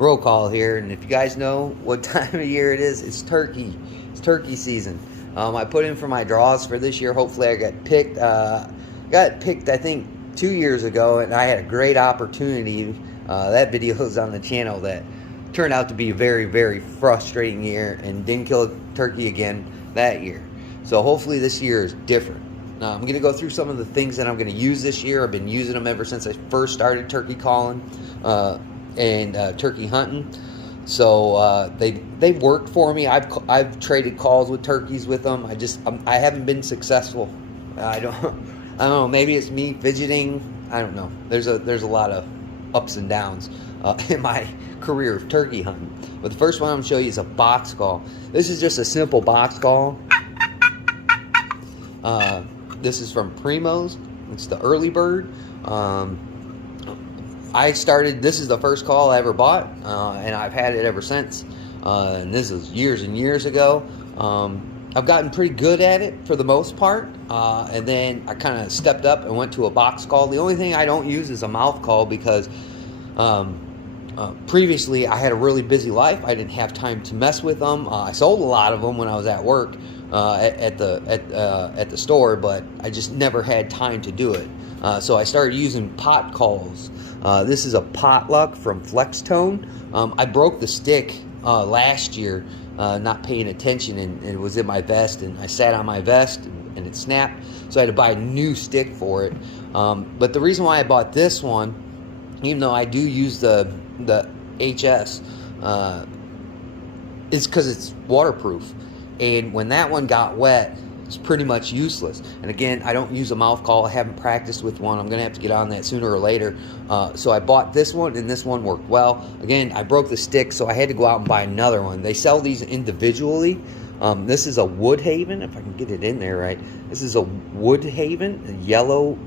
roll call here, and if you guys know what time of year it is, it's turkey. It's turkey season. I put in for my draws for this year. Hopefully, I got picked. I think 2 years ago, and I had a great opportunity. That video is on the channel. That turned out to be a very, very frustrating year, and didn't kill a turkey again that year. So hopefully, this year is different. I'm going to go through some of the things that I'm going to use this year. I've been using them ever since I first started turkey calling and turkey hunting. So they worked for me. I've traded calls with turkeys with them. I haven't been successful. I don't know. Maybe it's me fidgeting. I don't know. There's a lot of ups and downs in my career of turkey hunting. But the first one I'm going to show you is a box call. This is just a simple box call. This is from Primos. It's the early bird. This is the first call I ever bought, and I've had it ever since. And this is years and years ago. I've gotten pretty good at it for the most part. And then I kind of stepped up and went to a box call. The only thing I don't use is a mouth call because previously I had a really busy life. I didn't have time to mess with them. I sold a lot of them when I was at work. At the store, but I just never had time to do it. So I started using pot calls. This is a potluck from Flextone. I broke the stick last year, not paying attention, and it was in my vest, and I sat on my vest and it snapped, so I had to buy a new stick for it. But the reason why I bought this one, even though I do use the HS, is because it's waterproof. And when that one got wet, it's pretty much useless. And again, I don't use a mouth call. I haven't practiced with one. I'm going to have to get on that sooner or later. So I bought this one, and this one worked well. Again, I broke the stick, so I had to go out and buy another one. They sell these individually. This is a Woodhaven, if I can get it in there right. This is a Woodhaven, a yellow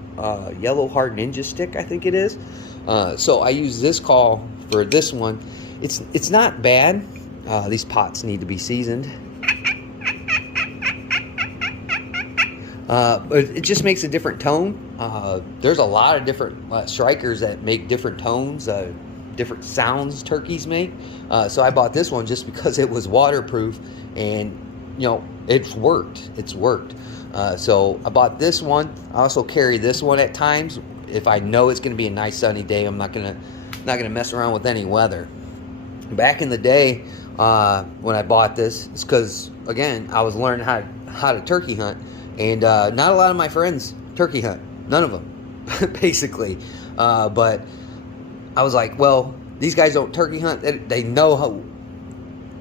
hard ninja stick, I think it is. So I use this call for this one. It's not bad. These pots need to be seasoned. But it just makes a different tone. There's a lot of different strikers that make different tones, different sounds turkeys make. So I bought this one just because it was waterproof, and it's worked. It's worked. So I bought this one. I also carry this one at times if I know it's going to be a nice sunny day. I'm not gonna mess around with any weather. Back in the day when I bought this, it's because again I was learning how to turkey hunt. And not a lot of my friends turkey hunt. None of them, basically. But I was like, well, these guys don't turkey hunt. They know how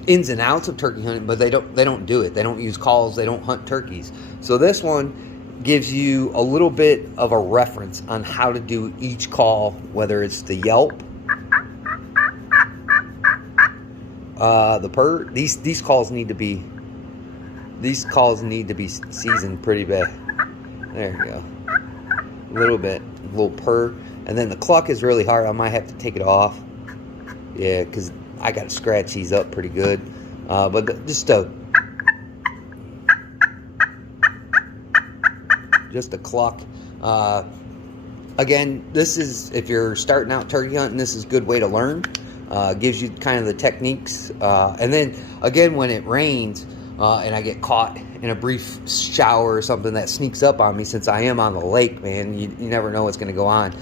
ins and outs of turkey hunting, but they don't do it. They don't use calls. They don't hunt turkeys. So this one gives you a little bit of a reference on how to do each call, whether it's the yelp, the purr. These calls need to be seasoned pretty bad. There you go. A little purr. And then the cluck is really hard. I might have to take it off. Yeah, because I got to scratch these up pretty good. But just a cluck. Again, this is, if you're starting out turkey hunting, this is a good way to learn. Gives you kind of the techniques. And then, again, when it rains, and I get caught in a brief shower or something that sneaks up on me, since I am on the lake, man, you never know what's going to go on.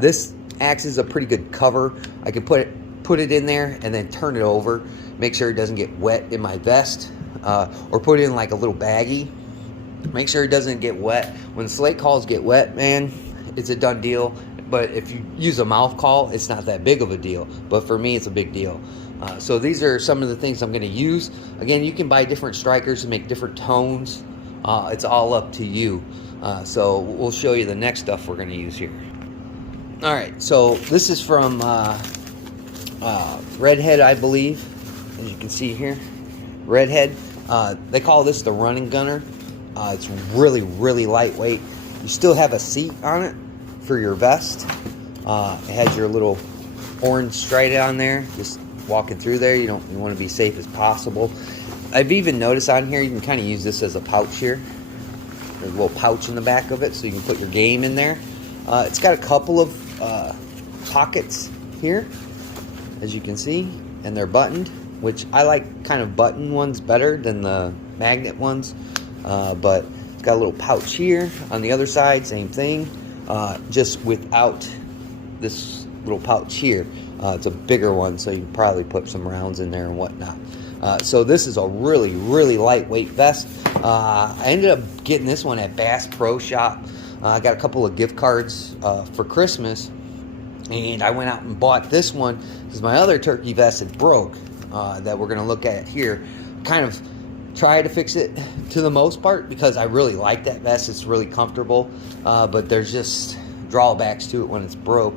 This acts as a pretty good cover. I can put it in there and then turn it over, make sure it doesn't get wet in my vest, or put it in like a little baggie. Make sure it doesn't get wet. When the slate calls get wet, man, it's a done deal. But if you use a mouth call, it's not that big of a deal. But for me, it's a big deal. So these are some of the things I'm going to use. Again, you can buy different strikers to make different tones. It's all up to you. So we'll show you the next stuff we're going to use here. All right, so this is from Redhead, I believe, as you can see here. Redhead. They call this the running gunner. It's really, really lightweight. You still have a seat on it for your vest. It has your little orange stripe on there, just walking through there. You want to be safe as possible. I've even noticed on here you can kind of use this as a pouch here. There's a little pouch in the back of it, so you can put your game in there. It's got a couple of pockets here. as you can see, and they're buttoned, which I like kind of button ones better than the magnet ones. But it's got a little pouch here. On the other side, same thing, just without this little pouch here. It's a bigger one, so you can probably put some rounds in there and whatnot. So this is a really, really lightweight vest. I ended up getting this one at Bass Pro Shop. I got a couple of gift cards for Christmas, and I went out and bought this one because my other turkey vest had broke, that we're going to look at here. Kind of try to fix it to the most part because I really like that vest. It's really comfortable, but there's just drawbacks to it when it's broke.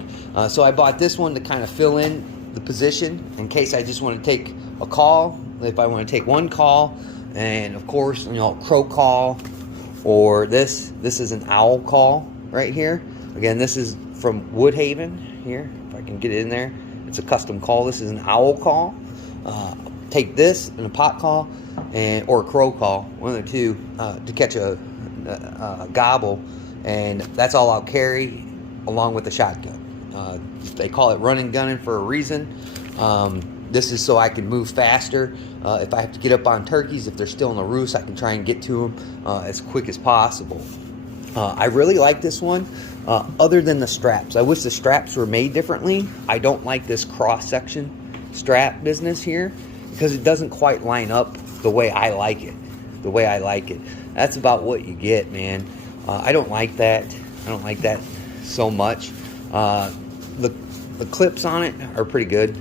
So I bought this one to kind of fill in the position in case I just want to take a call. If I want to take one call, and of course, you know, crow call, or this is an owl call right here. Again, this is from Woodhaven here. If I can get it in there, it's a custom call. This is an owl call. Take this and a pot call, or a crow call, one of the two, to catch a gobble, and that's all I'll carry along with the shotgun. They call it running gunning for a reason. This is so I can move faster. If I have to get up on turkeys, if they're still in the roost, I can try and get to them as quick as possible. I really like this one, other than the straps. I wish the straps were made differently. I don't like this cross-section strap business here because it doesn't quite line up the way I like it. That's about what you get, man. I don't like that. I don't like that so much. The clips on it are pretty good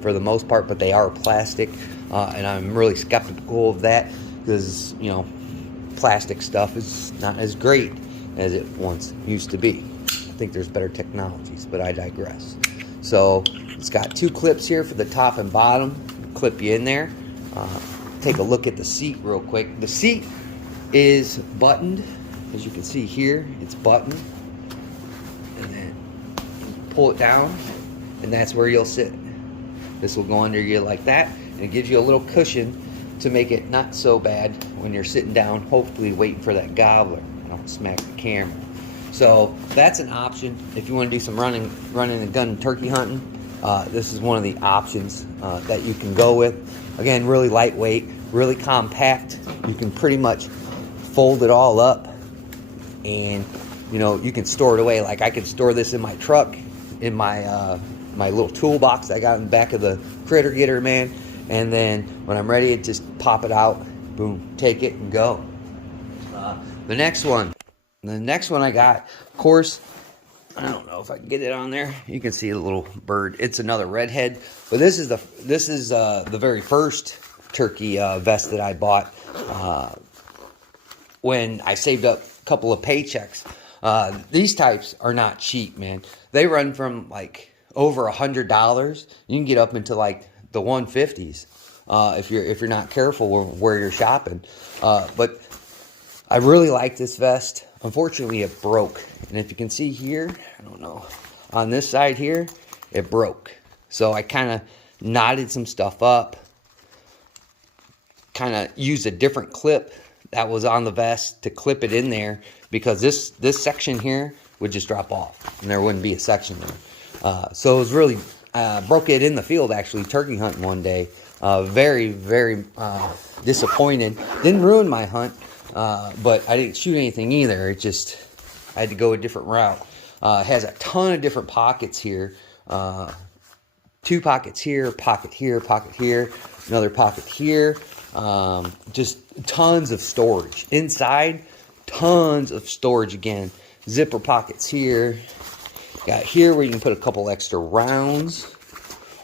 for the most part, but they are plastic, and I'm really skeptical of that because, you know, plastic stuff is not as great as it once used to be. I think there's better technologies, but I digress. So it's got two clips here for the top and bottom. Clip you in there. Take a look at the seat real quick. The seat is buttoned, as you can see here. It's buttoned, and then you pull it down, and that's where you'll sit. This will go under you like that, and it gives you a little cushion to make it not so bad when you're sitting down, hopefully waiting for that gobbler. I don't smack the camera. So that's an option if you want to do some running and gun turkey hunting. This is one of the options that you can go with. Again, really lightweight, really compact. You can pretty much fold it all up, and you know, you can store it away. Like I can store this in my truck, in my my little toolbox I got in the back of the critter getter, man. And then when I'm ready, just pop it out, boom, take it and go. The next one I got, of course, I don't know if I can get it on there. You can see a little bird. It's another redhead, but this is the very first turkey vest that I bought when I saved up a couple of paychecks. These types are not cheap, man. They run from like over $100. You can get up into like the 150s if you're not careful where you're shopping. But I really like this vest. Unfortunately, it broke, and if you can see here, I don't know, on this side here, it broke. So I kind of knotted some stuff up, kind of used a different clip that was on the vest to clip it in there, because this section here would just drop off and there wouldn't be a section there. So it was really broke it in the field, actually, turkey hunting one day. Very, very disappointed. Didn't ruin my hunt, but I didn't shoot anything either. It just, I had to go a different route. It has a ton of different pockets here. 2 pockets here, pocket here, another pocket here. Just tons of storage. Inside, tons of storage again. Zipper pockets here. Got here where you can put a couple extra rounds.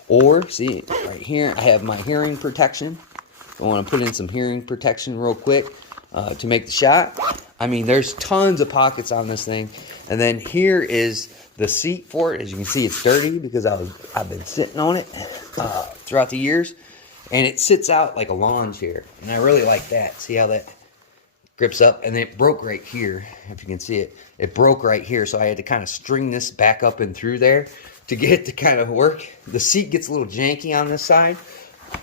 Or, see, right here, I have my hearing protection. I want to put in some hearing protection real quick to make the shot. I mean, there's tons of pockets on this thing. And then here is the seat for it. As you can see, it's dirty because I've been sitting on it throughout the years. And it sits out like a lawn chair. And I really like that. See how that grips up? And it broke right here, if you can see it. It broke right here, so I had to kind of string this back up and through there to get it to kind of work. The seat gets a little janky on this side.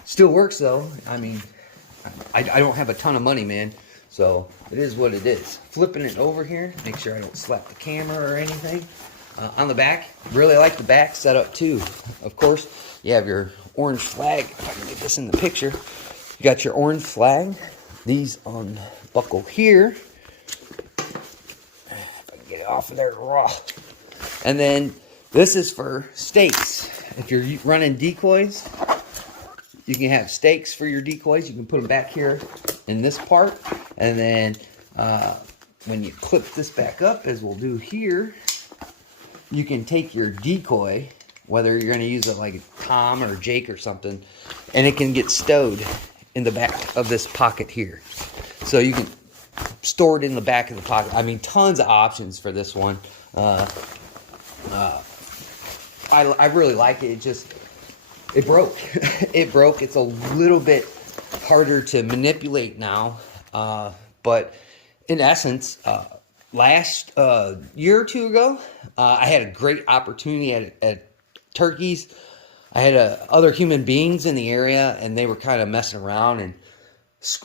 Still works, though. I mean, I don't have a ton of money, man. So it is what it is. Flipping it over here, make sure I don't slap the camera or anything. On the back, really like the back setup too. Of course, you have your orange flag. If I can get this in the picture, you got your orange flag. These unbuckle here. If I can get it off of there raw. And then this is for stakes. If you're running decoys, you can have stakes for your decoys. You can put them back here in this part. And then when you clip this back up, as we'll do here, you can take your decoy, whether you're going to use it like Tom or Jake or something, and it can get stowed in the back of this pocket here. So you can store it in the back of the pocket. I mean, tons of options for this one. I really like it. It broke. It broke. It's a little bit harder to manipulate now. But in essence, last year or two ago, I had a great opportunity at turkeys. I had other human beings in the area, and they were kind of messing around. And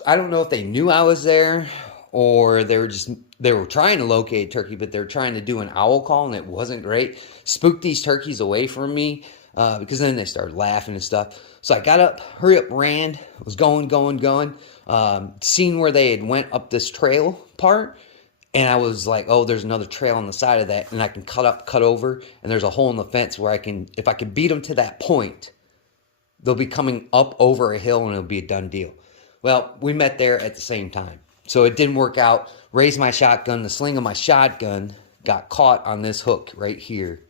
I don't know if they knew I was there, or they were trying to locate a turkey, but they were trying to do an owl call, and it wasn't great. Spooked these turkeys away from me, because then they started laughing and stuff. So I got up, hurry up, ran, was going, seen where they had went up this trail part, and I was like, oh, there's another trail on the side of that, and I can cut over, and there's a hole in the fence where if I can beat them to that point, they'll be coming up over a hill, and it'll be a done deal. Well, we met there at the same time. So it didn't work out. Raised my shotgun. The sling of my shotgun got caught on this hook right here.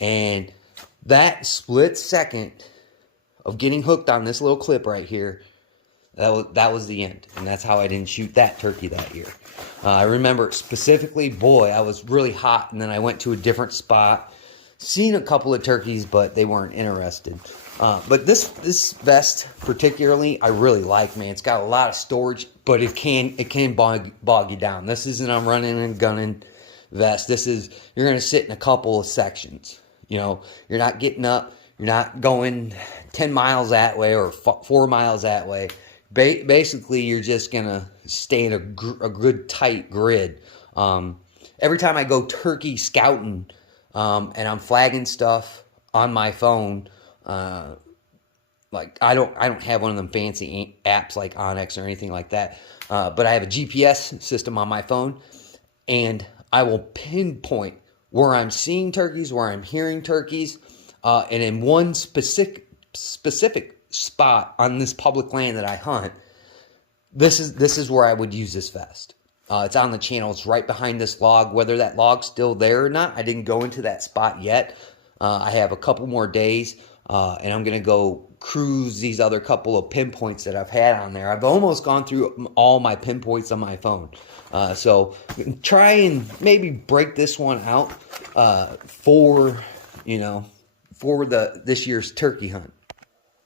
And that split second of getting hooked on this little clip right here, that was the end. And that's how I didn't shoot that turkey that year. I remember specifically, boy, I was really hot. And then I went to a different spot. Seen a couple of turkeys, but they weren't interested. But this vest particularly, I really like, man. It's got a lot of storage, but it can bog you down. This isn't a running and gunning vest. You're going to sit in a couple of sections. You know, you're not getting up. You're not going 10 miles that way or 4 miles that way. Basically, you're just going to stay in a good tight grid. Every time I go turkey scouting, and I'm flagging stuff on my phone, like I don't have one of them fancy apps like Onyx or anything like that, but I have a GPS system on my phone, and I will pinpoint where I'm seeing turkeys, where I'm hearing turkeys, and in one specific spot on this public land that I hunt, this is where I would use this vest. It's on the channel. It's right behind this log. Whether that log's still there or not, I didn't go into that spot yet. I have a couple more days, and I'm going to go cruise these other couple of pinpoints that I've had on there. I've almost gone through all my pinpoints on my phone. So try and maybe break this one out for this year's turkey hunt.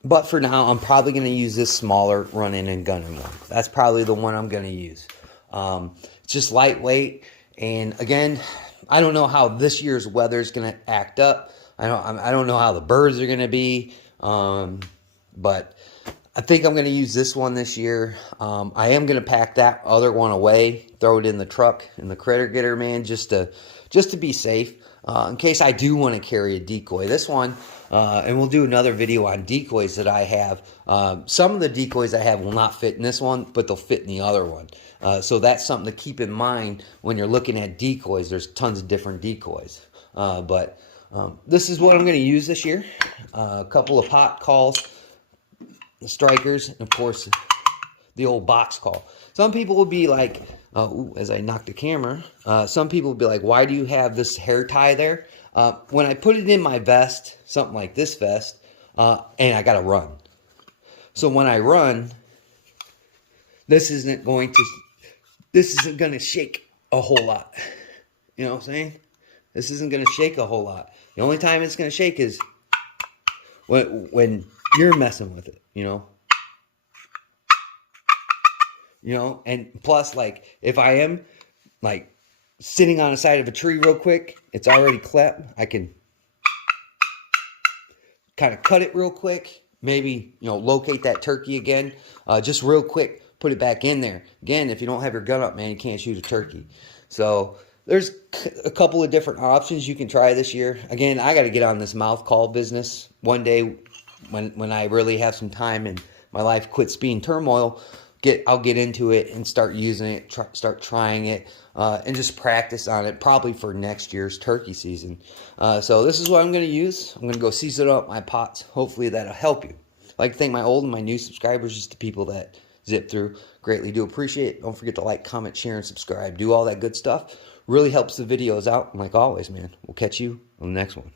But for now, I'm probably going to use this smaller run-in and gunning one. That's probably the one I'm going to use. It's just lightweight, and again, I don't know how this year's weather is going to act up. I don't know how the birds are going to be, but I think I'm going to use this one this year. I am going to pack that other one away, throw it in the truck in the critter getter, man, just to be safe, in case I do want to carry a decoy. This one, and we'll do another video on decoys that I have. Some of the decoys I have will not fit in this one, but they'll fit in the other one. So that's something to keep in mind when you're looking at decoys. There's tons of different decoys. But this is what I'm going to use this year. A couple of pot calls, the strikers, and of course the old box call. Some people will be like, as I knock the camera, some people will be like, why do you have this hair tie there? When I put it in my vest, something like this vest, and I got to run. So when I run, this isn't going to shake a whole lot. You know what I'm saying? This isn't going to shake a whole lot. The only time it's going to shake is when you're messing with it, you know? And plus, like, if I am, like, sitting on the side of a tree real quick, it's already clipped. I can kind of cut it real quick. Maybe, locate that turkey again. Just real quick, put it back in there. Again, if you don't have your gun up, man, you can't shoot a turkey. So there's a couple of different options you can try this year. Again, I got to get on this mouth call business one day when I really have some time and my life quits being turmoil. I'll get into it and start using it, start trying it, and just practice on it, probably for next year's turkey season. So this is what I'm going to use. I'm going to go season up my pots. Hopefully that'll help you. I'd like to thank my old and my new subscribers, just the people that zip through. Greatly do appreciate it. Don't forget to like, comment, share, and subscribe. Do all that good stuff. Really helps the videos out. And like always, man, we'll catch you on the next one.